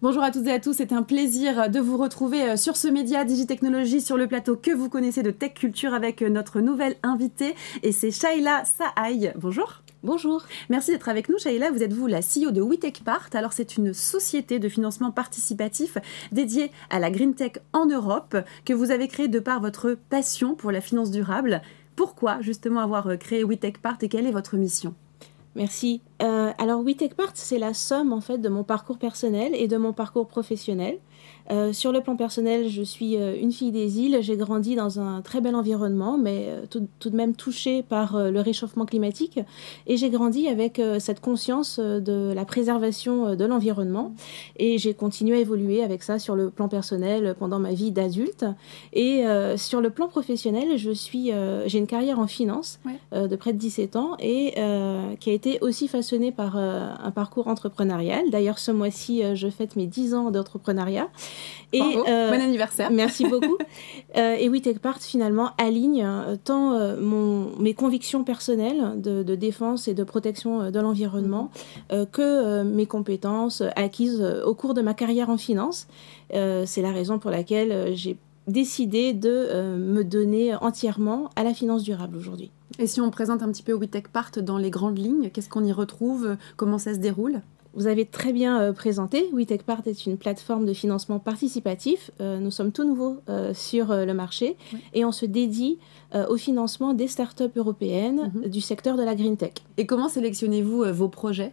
Bonjour à toutes et à tous, c'est un plaisir de vous retrouver sur ce média Digitechnologie sur le plateau que vous connaissez de Tech Culture avec notre nouvelle invitée et c'est Shaila Sahaï. Bonjour. Bonjour. Merci d'être avec nous, Shaila. Vous êtes la CEO de WeTechPart. Alors, c'est une société de financement participatif dédiée à la Green Tech en Europe que vous avez créée de par votre passion pour la finance durable. Pourquoi justement avoir créé WeTechPart et quelle est votre mission ? Merci. Alors WeTechPart, c'est la somme en fait de mon parcours personnel et de mon parcours professionnel. Sur le plan personnel, je suis une fille des îles. J'ai grandi dans un très bel environnement, mais tout de même touchée par le réchauffement climatique. Et j'ai grandi avec cette conscience de la préservation de l'environnement. Et j'ai continué à évoluer avec ça sur le plan personnel pendant ma vie d'adulte. Et sur le plan professionnel, j'ai une carrière en finance de près de 17 ans et qui a été aussi façonnée par un parcours entrepreneurial. D'ailleurs, ce mois-ci, je fête mes 10 ans d'entrepreneuriat. Et, bravo, bon anniversaire. Merci beaucoup. Et WeTechPart, finalement, aligne tant mes convictions personnelles de défense et de protection de l'environnement que mes compétences acquises au cours de ma carrière en finance. C'est la raison pour laquelle j'ai décidé de me donner entièrement à la finance durable aujourd'hui. Et si on présente un petit peu WeTechPart dans les grandes lignes, qu'est-ce qu'on y retrouve? Comment ça se déroule? Vous avez très bien présenté. WeTechPart est une plateforme de financement participatif. Nous sommes tout nouveaux sur le marché et on se dédie au financement des startups européennes du secteur de la Green Tech. Et comment sélectionnez-vous vos projets ?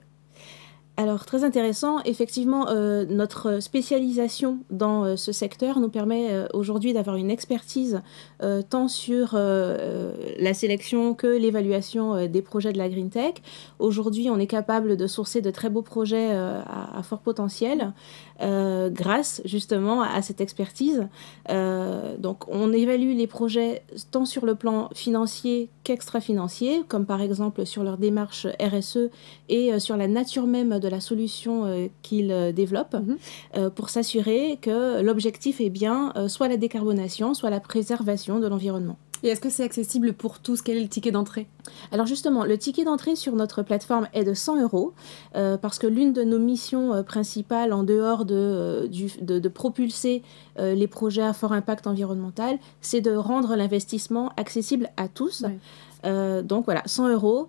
Alors, très intéressant. Effectivement, notre spécialisation dans ce secteur nous permet aujourd'hui d'avoir une expertise tant sur la sélection que l'évaluation des projets de la Green Tech. Aujourd'hui, on est capable de sourcer de très beaux projets à fort potentiel grâce justement à cette expertise. Donc, on évalue les projets tant sur le plan financier qu'extra-financier, comme par exemple sur leur démarche RSE et sur la nature même de la solution qu'ils développent pour s'assurer que l'objectif est bien soit la décarbonation, soit la préservation de l'environnement. Et est-ce que c'est accessible pour tous? Quel est le ticket d'entrée? Alors justement, le ticket d'entrée sur notre plateforme est de 100 € parce que l'une de nos missions principales, en dehors de propulser les projets à fort impact environnemental, c'est de rendre l'investissement accessible à tous. Donc voilà, 100 €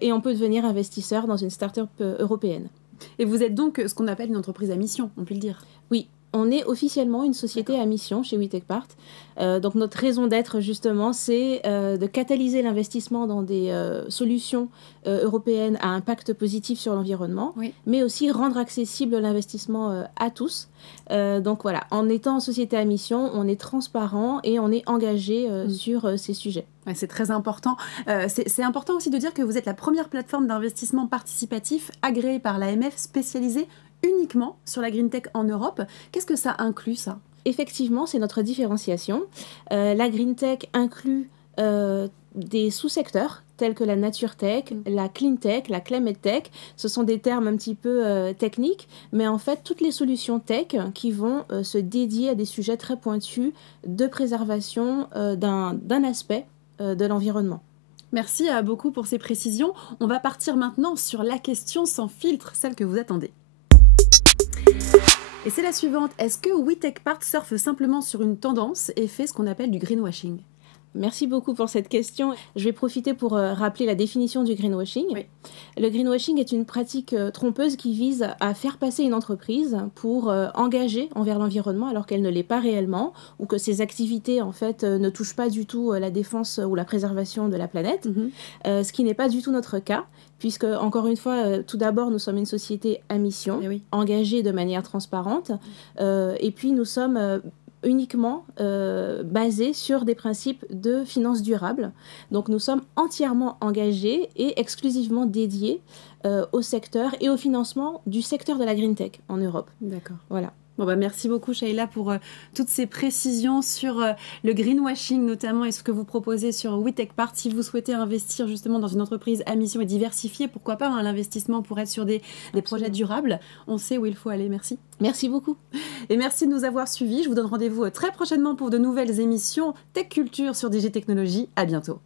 et on peut devenir investisseur dans une start-up européenne. Et vous êtes donc ce qu'on appelle une entreprise à mission, on peut le dire? Oui. On est officiellement une société à mission chez WeTechPart. Donc notre raison d'être justement, c'est de catalyser l'investissement dans des solutions européennes à impact positif sur l'environnement, mais aussi rendre accessible l'investissement à tous. Donc voilà, en étant société à mission, on est transparent et on est engagé sur ces sujets. Ouais, c'est très important. C'est important aussi de dire que vous êtes la première plateforme d'investissement participatif agréée par l'AMF spécialisée uniquement sur la Green Tech en Europe. Qu'est-ce que ça inclut, ça? Effectivement, c'est notre différenciation. La Green Tech inclut des sous-secteurs tels que la Nature Tech, la Clean Tech, la Climate Tech. Ce sont des termes un petit peu techniques, mais en fait, toutes les solutions tech qui vont se dédier à des sujets très pointus de préservation d'un aspect de l'environnement. Merci beaucoup pour ces précisions. On va partir maintenant sur la question sans filtre, celle que vous attendez. Et c'est la suivante. Est-ce que WeTechPart surfe simplement sur une tendance et fait ce qu'on appelle du greenwashing? Merci beaucoup pour cette question. Je vais profiter pour rappeler la définition du greenwashing. Le greenwashing est une pratique trompeuse qui vise à faire passer une entreprise pour engager envers l'environnement alors qu'elle ne l'est pas réellement ou que ses activités en fait ne touchent pas du tout la défense ou la préservation de la planète, ce qui n'est pas du tout notre cas. Puisque, encore une fois, tout d'abord, nous sommes une société à mission, engagée de manière transparente, et puis nous sommes uniquement basés sur des principes de finance durable. Donc nous sommes entièrement engagés et exclusivement dédiés au secteur et au financement du secteur de la Green Tech en Europe. D'accord. Voilà. Bon merci beaucoup Shaila pour toutes ces précisions sur le greenwashing notamment et ce que vous proposez sur WeTechPart. Si vous souhaitez investir justement dans une entreprise à mission et diversifiée, pourquoi pas l'investissement pour être sur des projets durables. On sait où il faut aller. Merci. Merci beaucoup. Et merci de nous avoir suivis. Je vous donne rendez-vous très prochainement pour de nouvelles émissions Tech Culture sur Digitechnologie. À bientôt.